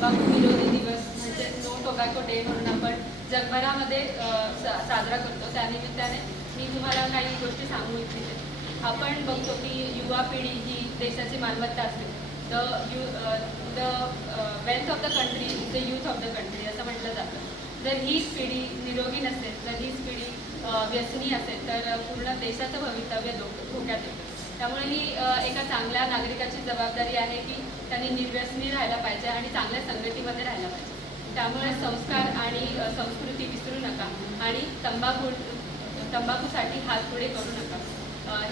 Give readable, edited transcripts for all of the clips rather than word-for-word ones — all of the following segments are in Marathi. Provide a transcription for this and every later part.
तंबाखू विरोधी दिवस म्हणजे नो टोबॅको डे म्हणून आपण जगभरामध्ये साजरा करतो. त्यानिमित्ताने मी तुम्हाला काही गोष्टी सांगू इच्छिते. आपण बघतो की युवा पिढी ही देशाची मालमत्ता असते. The wealth of the country is the youth of the country असं म्हटलं जातं. जर हीच पिढी निरोगी नसेल, जर हीच पिढी व्यसनी असेल तर पूर्ण देशाचं भवितव्य धोक्यात येतं. त्यामुळे ही एका चांगल्या नागरिकाची जबाबदारी आहे की त्यांनी निर्व्यसनी राहायला पाहिजे आणि चांगल्या संगतीमध्ये राहायला पाहिजे. त्यामुळे संस्कार आणि संस्कृती विसरू नका आणि तंबाखूसाठी हात पुढे करू नका,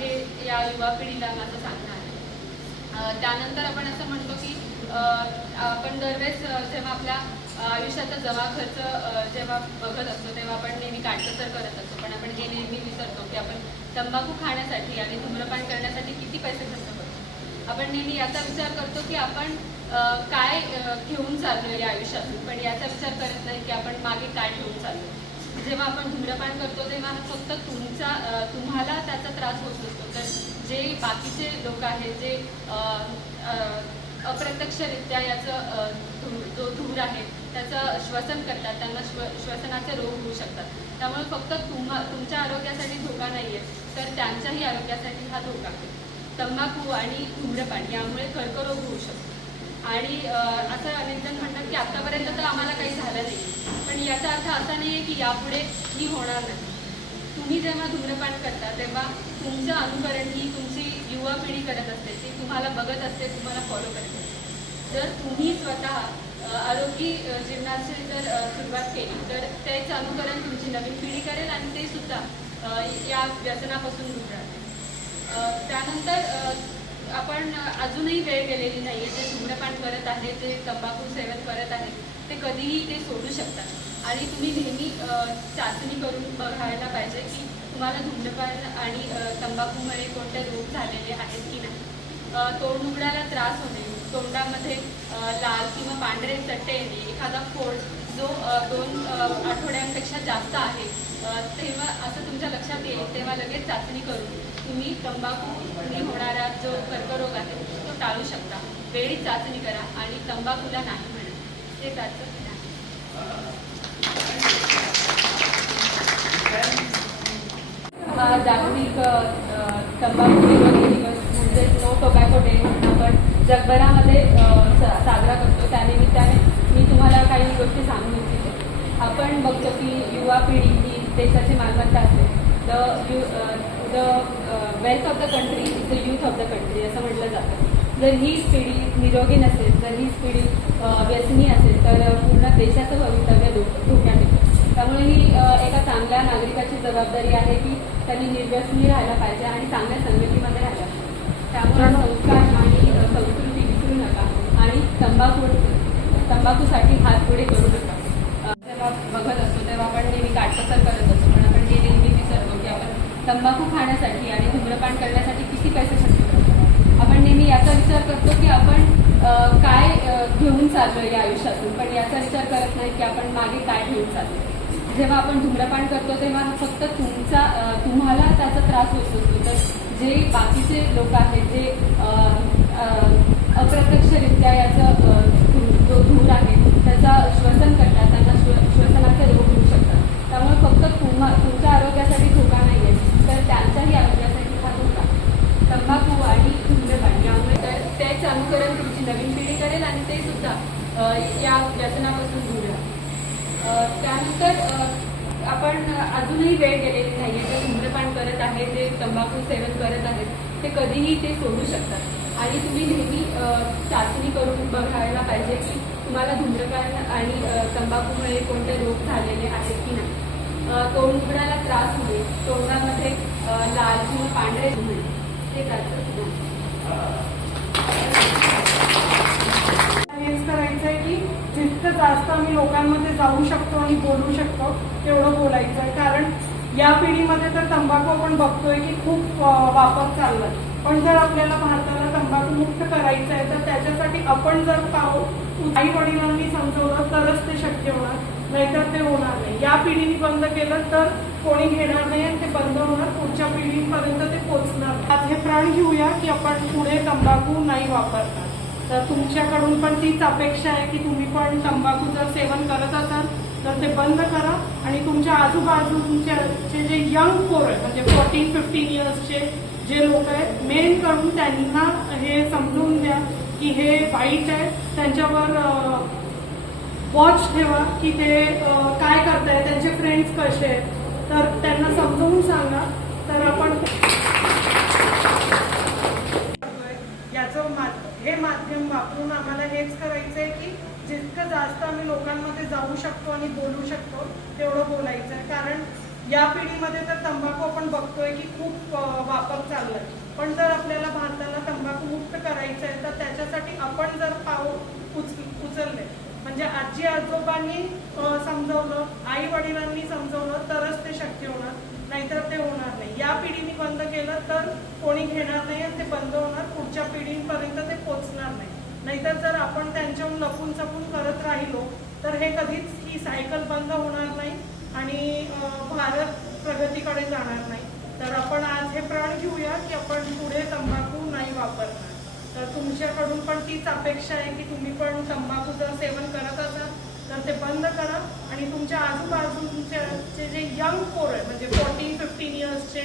हे या युवा पिढीला माझं सांगणं आहे. त्यानंतर आपण असं म्हणतो की आपण दरवेळेस जेव्हा आपल्या आयुष्याचा जमा खर्च जेव्हा बघत असतो तेव्हा आपण नेहमी काटकसर करत असतो, पण आपण हे नेहमी विसरतो की आपण तंबाखू खाण्यासाठी आणि धूम्रपान करण्यासाठी किती पैसे खर्च करतो. आपण नेहमी याचा विचार करतो की आपण काय घेऊन चाललो या आयुष्यातून, पण याचा विचार करत नाही की आपण मागे काय ठेवून चाललो. जेव्हा आपण धूम्रपान करतो तेव्हा फक्त तुम्हाला त्याचा त्रास होत नसतो, तर जे बाकीचे लोक आहेत जे अप्रत्यक्षरित्या याचं जो धूर आहे त्याचं श्वसन करतात, त्यांना श्वसनाचे रोग होऊ शकतात. त्यामुळे फक्त तुमच्या आरोग्यासाठी धोका नाही आहे, तर त्यांच्याही आरोग्यासाठी हा धोका आहे. तंबाखू आणि धूम्रपान यामुळे कर्करोग होऊ शकतो. आणि असं अनेक जण म्हणतात की आत्तापर्यंत तर आम्हाला काही झालं नाही, पण याचा अर्थ असा नाही आहे की यापुढे ही होणार नाही. तुम्ही जेव्हा धूम्रपान करता तेव्हा तुमचं अनुकरण ही तुमची युवा पिढी करत असते, ती तुम्हाला बघत असते, तुम्हाला फॉलो करत असते. जर तुम्ही स्वतः आरोग्य जीवनाची जर सुरुवात केली तर त्याचं अनुकरण तुमची नवीन पिढी करेल आणि ते सुद्धा या व्यसनापासून दूर राहतील. त्यानंतर आपण अजूनही वेळ गेलेली नाही आहे. जे धूम्रपान करत आहे, जे तंबाखू सेवन करत आहे, ते कधीही ते सोडू शकतात आणि तुम्ही नेहमी चाचणी करून बघायला पाहिजे की तुम्हाला धूम्रपान आणि तंबाखूमुळे कोणते रोग झालेले आहेत की नाही. तोंडुगड्याला त्रास होणे, तोंडामध्ये लाल किंवा पांढरे चट्टे येणे, एखादा फोड जो 2 आठवड्यांपेक्षा जास्त आहे, तेव्हा असं तुमच्या लक्षात येईल तेव्हा लगेच चाचणी करून तुम्ही तंबाखूने होणारा जो कर्करोग आहे तो टाळू शकता. वेळीच चाचणी करा आणि तंबाखूला नाही म्हणा, हे त्याचं जागतिक तंबाखू विरोधी दिवस म्हणजे नो टोबॅको डे आपण जगभरामध्ये साजरा करतो. त्यानिमित्ताने मी तुम्हाला काही गोष्टी सांगू इच्छिते. आपण बघतो की युवा पिढी ही देशाची मालमत्ता असते. The wealth of the country is the youth of the country असं म्हटलं जातं. जर हीच पिढी निरोगी नसेल, जर हीच पिढी व्यसनी असेल तर पूर्ण देशाचं भवितव्य धोक्यात येतं. त्यामुळे ही एका चांगल्या नागरिकाची जबाबदारी आहे की त्यांनी निर्व्यसनी राहायला पाहिजे आणि चांगल्या संगतीमध्ये राहायला पाहिजे. त्यामुळे संस्कार आणि संस्कृती विसरू नका आणि तंबाखूसाठी हात पुढे करू नका. जेव्हा बघत असतो तेव्हा आपण नेहमी काटकसर करत असतो, पण आपण हे नेहमी विसरतो की आपण तंबाखू खाण्यासाठी आणि धूम्रपान करण्यासाठी किती पैसे खर्च करतो. आपण नेहमी याचा विचार करतो की आपण काय घेऊन चाललो या आयुष्यातून, पण याचा विचार करत नाही की आपण मागे काय घेऊन चाललो. जेव्हा आपण धूम्रपान करतो तेव्हा फक्त तुम्हाला त्याचा त्रास होत असतो, तर जे बाकीचे लोक आहेत जे अप्रत्यक्षरित्या याचं जो धूर आहे त्याचा श्वसन करतात, त्यांना श्वसनाचे रोग होऊ शकतात. त्यामुळे फक्त तुमच्या आरोग्यासाठी धोका नाही आहे, तर त्यांच्याही आरोग्यासाठी हा धोका. तंबाखू आणि धूम्रपान यामुळे त्याच अनुकरण तुमची नवीन पिढी करेल आणि ते सुद्धा या व्यसनापासून दूर राहतील. त्यानंतर आपण अजूनही वेळ गेलेली नाही आहे. जे धूम्रपान करत आहे, जे तंबाखू सेवन करत आहेत, ते कधीही ते सोडू शकतात आणि तुम्ही नेहमी चाचणी करून बघायला पाहिजे की तुम्हाला धूम्रपान आणि तंबाखूमुळे कोणते रोग झालेले आहेत की नाही. तोंडुगड्याला त्रास होणे, तोंडामध्ये लाल किंवा पांढरे होणे, हे त्याचं हेच करायचं आहे की जितकं जास्त आम्ही लोकांमध्ये जाऊ शकतो आणि बोलू शकतो तेवढं बोलायचं आहे. कारण या पिढीमध्ये तर तंबाखू आपण बघतोय की खूप वापर चाललाय, पण जर आपल्याला भारताला तंबाखू मुक्त करायचं आहे तर त्याच्यासाठी आपण जर आई वडिलांनी समजवलं तरच ते शक्य होणार, नाहीतर ते होणार नाही. या पिढीने बंद केलं तर कोणी घेणार नाही आणि ते बंद होणार, पुढच्या पिढीपर्यंत ते पोहोचणार. आज हे प्रण घेऊया की आपण पुढे तंबाखू नाही वापरणार. तर तुमच्याकडून पण तीच अपेक्षा आहे की तुम्ही पण तंबाखू जर सेवन करत असाल तर ते बंद करा आणि तुमच्या आजूबाजूचे जे यंग पोरं म्हणजे 14-15 इयर्सचे जे लोक आहेत मेन करून त्यांना हे समजून द्या की हे वाईट आहे. त्यांच्यावर वॉच ठेवा की ते काय करताय, त्यांचे फ्रेंड्स कसे आहेत, तर त्यांना समजावून सांगा. तर आपण हे माध्यम वापरून आम्हाला हेच करायचं आहे की जितकं जास्त आम्ही लोकांमध्ये जाऊ शकतो आणि बोलू शकतो तेवढं बोलायचं आहे. कारण या पिढीमध्ये तर तंबाखू आपण बघतोय की खूप वापर चाललाय. पण जर आपल्याला भारताला तंबाखू मुक्त करायचं आहे तर त्याच्यासाठी आपण जर पाऊल उचलले म्हणजे आजी आजोबांनी समजवलं, आई वडिलांनी समजवलं तरच ते शक्य होणार, नाहीतर ते होणार नाही. या पिढीने बंद केलं तर कोणी घेणार नाही आणि ते बंद होणार, पुढच्या पिढींपर्यंत ते पोचणार नाही. नाहीतर जर आपण त्यांच्याहून लपून चपून करत राहिलो तर हे कधीच ही सायकल बंद होणार नाही आणि भारत प्रगतीकडे जाणार नाही. तर आपण आज हे प्रण घेऊया की आपण पुढे तंबाखू नाही वापरणार. तर तुमच्याकडून पण तीच अपेक्षा आहे की तुम्ही पण तंबाखू जर सेवन करत असाल तर ते बंद करा आणि तुमच्या आजूबाजूचे जे यंग पोर आहे म्हणजे 14-15 इयर्सचे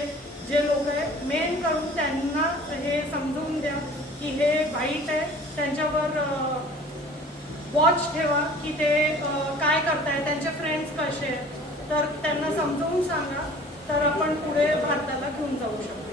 जे लोक आहेत मेन करून त्यांना हे समजून द्या की हे वाईट आहे. त्यांच्यावर वॉच ठेवा की ते काय करताय, त्यांचे फ्रेंड्स कसे आहेत, तर त्यांना समजावून सांगा. तर आपण पुढे भारताला घेऊन जाऊ शकतो.